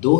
2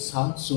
700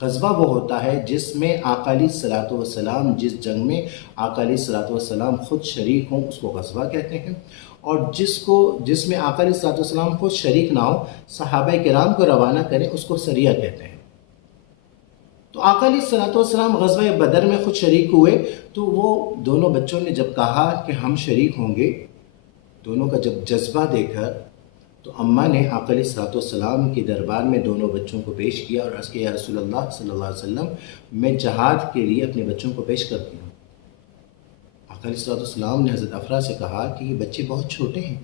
غزوہ وہ ہوتا ہے جس میں آقا علیہ الصلوۃ والسلام، جس جنگ میں آقا علیہ الصلوۃ والسلام خود شریک ہوں اس کو غزوہ کہتے ہیں، اور جس میں آقا علیہ الصلوۃ والسلام خود شریک نہ ہو، صحابہ کرام کو روانہ کریں، اس کو سریہ کہتے ہیں۔ تو آقا علیہ الصلوۃ والسلام غزوہ بدر میں خود شریک ہوئے، تو وہ دونوں بچوں نے جب کہا کہ ہم شریک ہوں گے، دونوں کا جب جذبہ دیکھا، تو اماں نے آقا علیہ الصلوۃ والسلام کے دربار میں دونوں بچوں کو پیش کیا اور عرض کیا، یا رسول اللہ صلی اللہ علیہ وسلم، میں جہاد کے لیے اپنے بچوں کو پیش کرتی ہوں۔ آقا علیہ الصلوۃ والسلام نے حضرت افرا سے کہا کہ یہ بچے بہت چھوٹے ہیں۔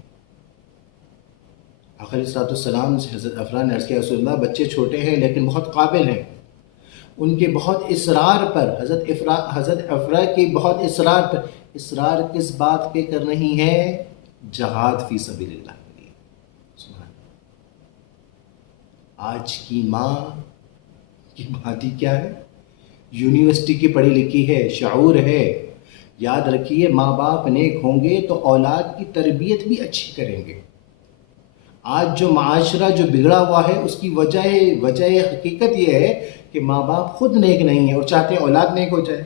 آقا علیہ الصلوۃ والسلام سے حضرت افرا نے عرض کیا، رسول اللہ بچے چھوٹے ہیں لیکن بہت قابل ہیں۔ ان کے بہت اصرار پر، حضرت افرا کی بہت اصرار پر، اصرار کس بات پہ کر رہی ہیں؟ جہاد فی سبیل اللہ کے لیے۔ آج کی ماں کی بات ہی کیا ہے؟ یونیورسٹی کی پڑھی لکھی ہے، شعور ہے۔ یاد رکھیے، ماں باپ نیک ہوں گے تو اولاد کی تربیت بھی اچھی کریں گے۔ آج جو معاشرہ جو بگڑا ہوا ہے اس کی وجہ حقیقت یہ ہے کہ ماں باپ خود نیک نہیں ہیں اور چاہتے ہیں اولاد نیک ہو جائے۔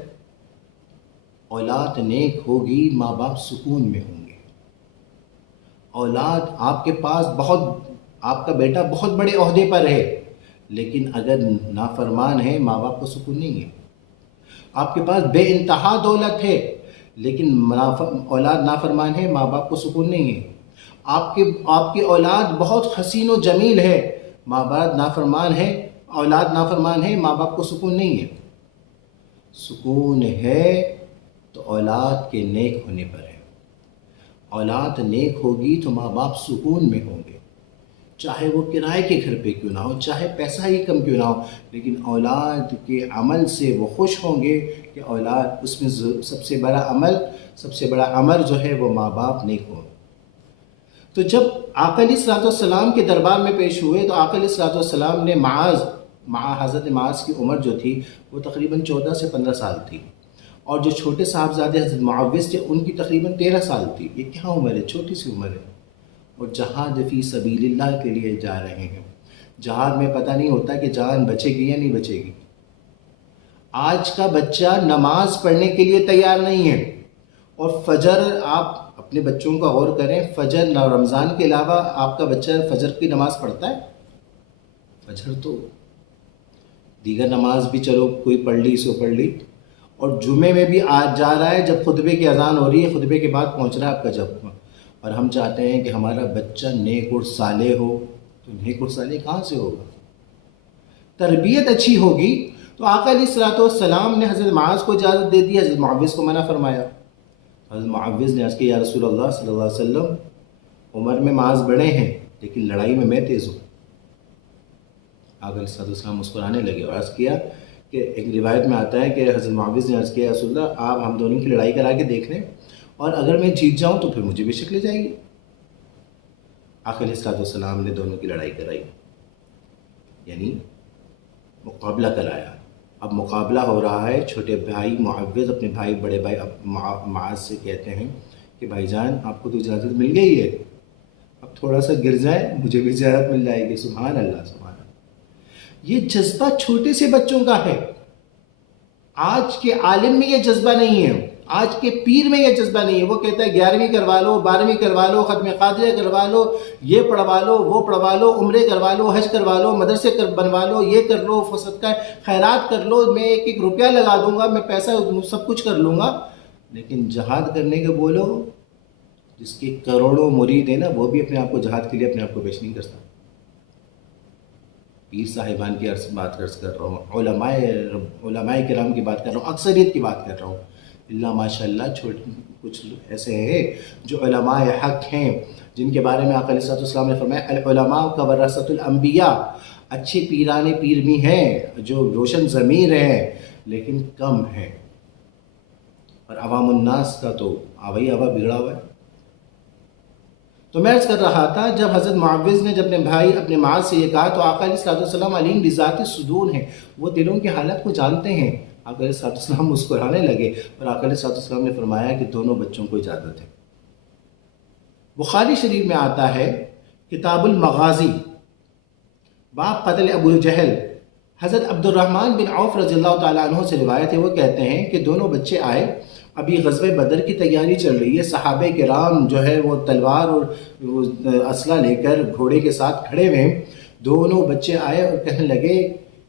اولاد نیک ہوگی، ماں باپ سکون میں ہوں گے۔ اولاد آپ کے پاس آپ کا بیٹا بہت بڑے عہدے پر ہے، لیکن اگر نافرمان ہے، ماں باپ کو سکون نہیں ہے۔ آپ کے پاس بے انتہا دولت ہے، لیکن اولاد نافرمان ہے، ماں باپ کو سکون نہیں ہے۔ آپ کی اولاد بہت حسین و جمیل ہے، اولاد نافرمان ہے، ماں باپ کو سکون نہیں ہے۔ سکون ہے تو اولاد کے نیک ہونے پر ہے۔ اولاد نیک ہوگی تو ماں باپ سکون میں ہوں گے، چاہے وہ کرائے کے گھر پہ کیوں نہ ہو، چاہے پیسہ ہی کم کیوں نہ ہو، لیکن اولاد کے عمل سے وہ خوش ہوں گے کہ اولاد، اس میں سب سے بڑا عمل جو ہے وہ ماں باپ نیک ہوں۔ تو جب آقا علیہ الصلوۃ والسلام کے دربار میں پیش ہوئے تو آقا علیہ الصلوۃ والسلام نے حضرت معاذ کی عمر جو تھی وہ تقریباً 14 سے 15 سال تھی، اور جو چھوٹے صاحبزادے حضرت معوذ تھے ان کی تقریباً 13 سال تھی۔ یہ کیا عمر ہے؟ چھوٹی سی عمر ہے، اور جہاد فی سبیل اللہ کے لیے جا رہے ہیں۔ جہاد میں پتہ نہیں ہوتا کہ جان بچے گی یا نہیں بچے گی۔ آج کا بچہ نماز پڑھنے کے لیے تیار نہیں ہے، اور فجر، آپ اپنے بچوں کا غور کریں، فجر رمضان کے علاوہ آپ کا بچہ فجر کی نماز پڑھتا ہے؟ فجر تو دیگر نماز بھی چلو کوئی پڑھ لی سو پڑھ لی، اور جمعے میں بھی آج جا رہا ہے جب خطبے کی اذان ہو رہی ہے، خطبے کے بعد پہنچ رہا ہے آپ کا جب، اور ہم چاہتے ہیں کہ ہمارا بچہ نیک اور صالح ہو، تو نیک اور صالح کہاں سے ہوگا؟ تربیت اچھی ہوگی تو آقا علیہ الصلوۃ والسلام نے حضرت معاذ کو اجازت دے دی، حضرت معوذ کو منع فرمایا۔ حضرت معوذ نے عرض کیا، یا رسول اللہ صلی اللہ علیہ وسلم، عمر میں معاذ بڑے ہیں لیکن لڑائی میں تیز ہوں۔ آقا علیہ الصلوۃ والسلام مسکرانے لگے اور عرض کیا کہ ایک روایت میں آتا ہے کہ حضرت معوذ نے عرض کیا، یا رسول اللہ، آپ ہم دونوں کی لڑائی کرا کے دیکھ لیں، اور اگر میں جیت جاؤں تو پھر مجھے بھی شکل جائے گی۔ آقا علیہ الصلوۃ والسلام نے دونوں کی لڑائی کرائی، یعنی مقابلہ کرایا۔ اب مقابلہ ہو رہا ہے، چھوٹے بھائی معوذ اپنے بڑے بھائی معاذ سے کہتے ہیں کہ بھائی جان، آپ کو تو اجازت مل گئی ہے، اب تھوڑا سا گر جائے مجھے بھی اجازت مل جائے گی۔ سبحان اللہ، سبحان اللہ۔ یہ جذبہ چھوٹے سے بچوں کا ہے، آج کے عالم میں یہ جذبہ نہیں ہے، آج کے پیر میں یہ جذبہ نہیں ہے۔ وہ کہتا ہے 11ویں کروا لو، 12ویں کروا لو، ختم قادریہ کروا لو، یہ پڑھوا لو، وہ پڑھوا لو، عمرے کروا لو، حج کروا لو، مدرسے بنوا لو، یہ کر لو، صدقہ خیرات کر لو، میں 1 روپیہ لگا دوں گا، میں پیسہ سب کچھ کر لوں گا۔ لیکن جہاد کرنے کے بولو، جس کے کروڑوں مرید ہیں نا، وہ بھی اپنے آپ کو جہاد کے لیے اپنے آپ کو پیش نہیں کرتا۔ پیر صاحبان کی بات کر رہا ہوں، علماء کرام کی بات کر رہا ہوں، اکثریت کی بات کر رہا ہوں۔ اللہ ماشاء اللہ کچھ ایسے ہیں جو علماء حق ہیں، جن کے بارے میں آقا علیہ السلام نے فرمایا، العلماء ورثۃ الانبیاء، اچھے پیران پیر بھی ہیں جو روشن ضمیر ہیں، لیکن کم ہیں، اور عوام الناس کا تو آوہی بگڑا ہوا ہے۔ تو میں عرض کر رہا تھا، جب حضرت معوذ نے جب اپنے معاذ سے یہ کہا تو آقا علیہ السلام علیم بذات الصدور ہیں، وہ دلوں کی حالت کو جانتے ہیں۔ آقا علیہ السلام مسکرانے لگے، اور آقا علیہ السلام نے فرمایا کہ دونوں بچوں کو اجازت ہے۔ بخاری شریف میں آتا ہے، کتاب المغازی، باب قتل ابو جہل، حضرت عبد الرحمن بن عوف رضی اللہ تعالیٰ عنہ سے روایت ہے، وہ کہتے ہیں کہ دونوں بچے آئے، ابھی غزوہ بدر کی تیاری چل رہی ہے، صحابہ کرام جو ہے وہ تلوار اور وہ اسلحہ لے کر گھوڑے کے ساتھ کھڑے ہوئے ہیں۔ دونوں بچے آئے اور کہنے لگے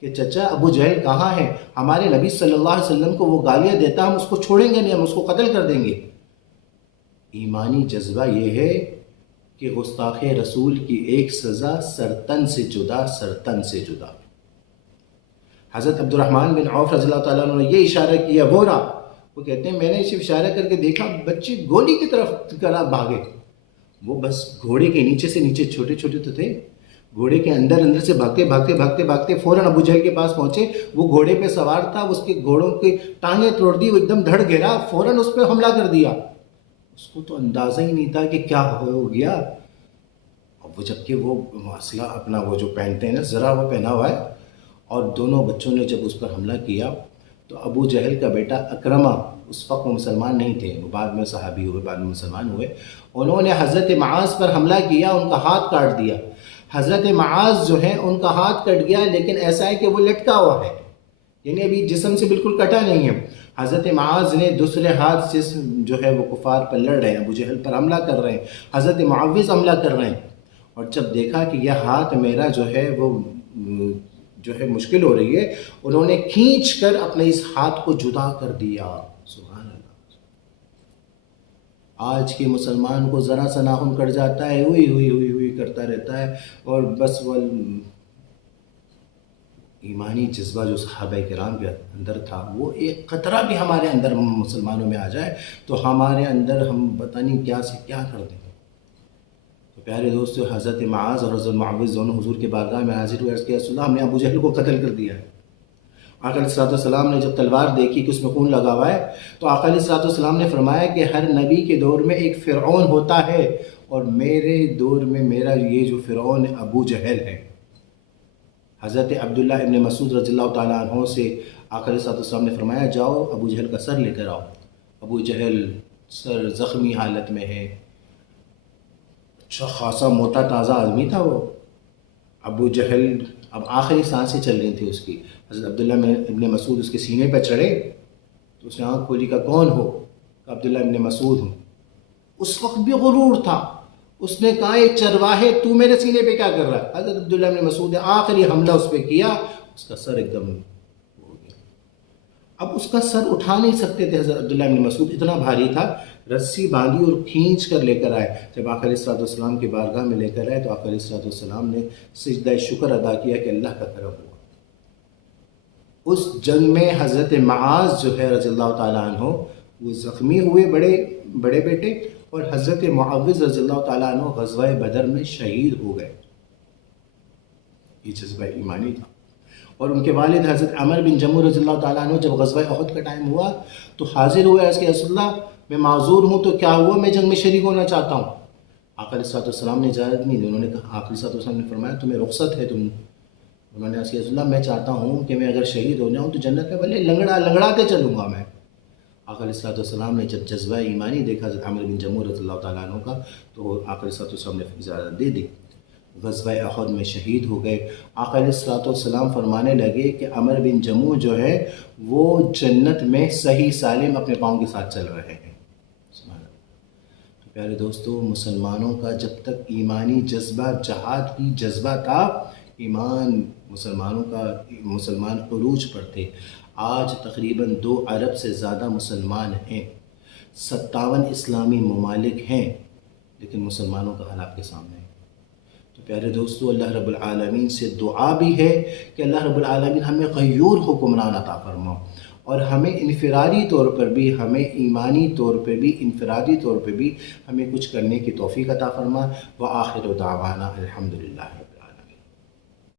کہ چچا ابو جہل کہاں ہے؟ ہمارے نبی صلی اللہ علیہ وسلم کو وہ گالیاں دیتا، ہم اس کو چھوڑیں گے نہیں، ہم اس کو قتل کر دیں گے۔ ایمانی جذبہ یہ ہے کہ گستاخ رسول کی ایک سزا سرتن سے جدا، سرتن سے جدا۔ حضرت عبد الرحمن بن عوف رضی اللہ تعالیٰ عنہ نے یہ اشارہ کیا، وہ رہا، وہ کہتے ہیں میں نے صرف اشارہ کر کے دیکھا، بچے گولی کی طرف کرا بھاگے۔ وہ بس گھوڑے کے نیچے سے نیچے چھوٹے چھوٹے تو تھے، گھوڑے کے اندر سے بھاگتے بھاگتے بھاگتے بھاگتے فوراً ابو جہل کے پاس پہنچے۔ وہ گھوڑے پہ سوار تھا، اس کے گھوڑوں کی ٹانگیں توڑ دی، وہ ایک دم دھڑ گرا، فوراً اس پہ حملہ کر دیا۔ اس کو تو اندازہ ہی نہیں تھا کہ کیا ہو گیا۔ اب وہ جبکہ وہ اسلحہ اپنا وہ جو پہنتے ہیں نا ذرا وہ پہنا ہوا ہے، اور دونوں بچوں نے جب اس پر حملہ کیا تو ابو جہل کا بیٹا اکرمہ، اس وقت وہ مسلمان نہیں تھے، وہ بعد میں صحابی ہوئے، بعد میں مسلمان ہوئے، انہوں نے حضرت معاذ پر حملہ کیا، ان کا ہاتھ کاٹ دیا۔ حضرت معاذ جو ہے ان کا ہاتھ کٹ گیا، لیکن ایسا ہے کہ وہ لٹکا ہوا ہے، یعنی ابھی جسم سے بالکل کٹا نہیں ہے۔ حضرت معاذ نے دوسرے ہاتھ سے جو ہے وہ کفار پر لڑ رہے ہیں، ابو جہل پر حملہ کر رہے ہیں، حضرت معوذ حملہ کر رہے ہیں، اور جب دیکھا کہ یہ ہاتھ میرا جو ہے وہ جو ہے مشکل ہو رہی ہے، انہوں نے کھینچ کر اپنے اس ہاتھ کو جدا کر دیا۔ سبحان اللہ۔ آج کے مسلمان کو ذرا سا ناخن کٹ جاتا ہے، ہوئی ہوئی ہوئی ہوئی کرتا رہتا ہے، اور بس وہ ایمانی جذبہ جو صحابہ کرام کے اندر تھا، وہ ایک قطرہ بھی ہمارے اندر مسلمانوں میں آ جائے تو ہمارے اندر ہم پتہ نہیں کیا سے کیا کر دیں۔ تو پیارے دوستو، حضرت معاذ اور حضرت معوذ دونوں حضور کے بارگاہ میں حاضر ہوئے، عرض کیا رسول اللہ، ہم نے ابو جہل کو قتل کر دیا ہے۔ آقا علیہ السلام نے جب تلوار دیکھی کہ اس میں خون لگا ہوا ہے، تو آقا علیہ السلام نے فرمایا کہ ہر نبی کے دور میں ایک فرعون ہوتا ہے، اور میرے دور میں میرا یہ جو فرعون ابو جہل ہے۔ حضرت عبداللہ ابن مسعود رضی اللہ تعالیٰ عنہ سے آقا علیہ السلام نے فرمایا، جاؤ ابو جہل کا سر لے کر آؤ۔ ابو جہل سر زخمی حالت میں ہے، اچھا خاصا موٹا تازہ آدمی تھا وہ۔ ابو جہل اب آخری سانسیں چل رہی تھی اس کی، حضرت عبداللہ ابن مسعود اس کے سینے پہ چڑھے تو اس نے آنکھ کھولی، کا کون ہو؟ کہ عبداللہ ابن مسعود ہوں۔ اس وقت بھی غرور تھا، اس نے کہا اے چرواہے، تو میرے سینے پہ کیا کر رہا ہے؟ حضرت عبداللہ ابن مسعود نے آخری حملہ اس پہ کیا، اس کا سر ایک دم ہو گیا۔ اب اس کا سر اٹھا نہیں سکتے تھے حضرت عبداللہ ابن مسعود، اتنا بھاری تھا، رسی باندھی اور کھینچ کر لے کر آئے۔ جب آقا علیہ السلام کی بارگاہ میں لے کر آئے تو آقا علیہ السلام نے سجدہ شکر ادا کیا کہ اللہ کا کرم ہوا۔ اس جنگ میں حضرت معاذ جو ہے رضی اللہ تعالیٰ عنہ وہ زخمی ہوئے، بڑے بیٹے، اور حضرت معوذ رضی اللہ تعالیٰ عنہ غزوہ بدر میں شہید ہو گئے۔ یہ جذبہ ایمانی تھا۔ اور ان کے والد حضرت عمر بن جموح رضی اللہ تعالیٰ عنہ جب غزوہ احد کا ٹائم ہوا تو حاضر ہوئے، عرض کیا رسول اللہ میں معذور ہوں، تو کیا ہوا؟ میں جنگ میں شریک ہونا چاہتا ہوں۔ آقا علیہ السلام نے اجازت نہیں دی، انہوں نے کہا، آقا علیہ السلام نے فرمایا تمہیں رخصت ہے، انہوں نے عرض کیا رسول اللہ میں چاہتا ہوں کہ میں اگر شہید ہو جاؤں تو جنت میں بھلے لنگڑاتے چلوں گا میں۔ آقا علیہ السلام نے جب جذبہ ایمانی دیکھا حضرت عمر بن جموح رضی اللہ تعالیٰ عنہ کا، تو آقا علیہ السلام نے اجازت دے دی، غزوہ احد میں شہید ہو گئے۔ آقا علیہ السلام فرمانے لگے کہ عمر بن جموح جو ہے وہ جنت میں صحیح سالم اپنے پاؤں کے ساتھ چل رہے ہیں۔ تو پیارے دوستو، مسلمانوں کا جب تک ایمانی جذبہ، جہاد کی جذبہ تھا، ایمان مسلمان عروج پر تھے۔ آج تقریباً 2 ارب سے زیادہ مسلمان ہیں، 57 اسلامی ممالک ہیں، لیکن مسلمانوں کا حال آپ کے سامنے ہے۔ تو پیارے دوستو، اللہ رب العالمین سے دعا بھی ہے کہ اللہ رب العالمین ہمیں غیور حکمران عطا فرما، اور ہمیں انفرادی طور پر بھی، ہمیں ایمانی طور پہ بھی، انفرادی طور پہ بھی ہمیں کچھ کرنے کی توفیق عطا فرما۔ وآخر دعوانا الحمدللہ۔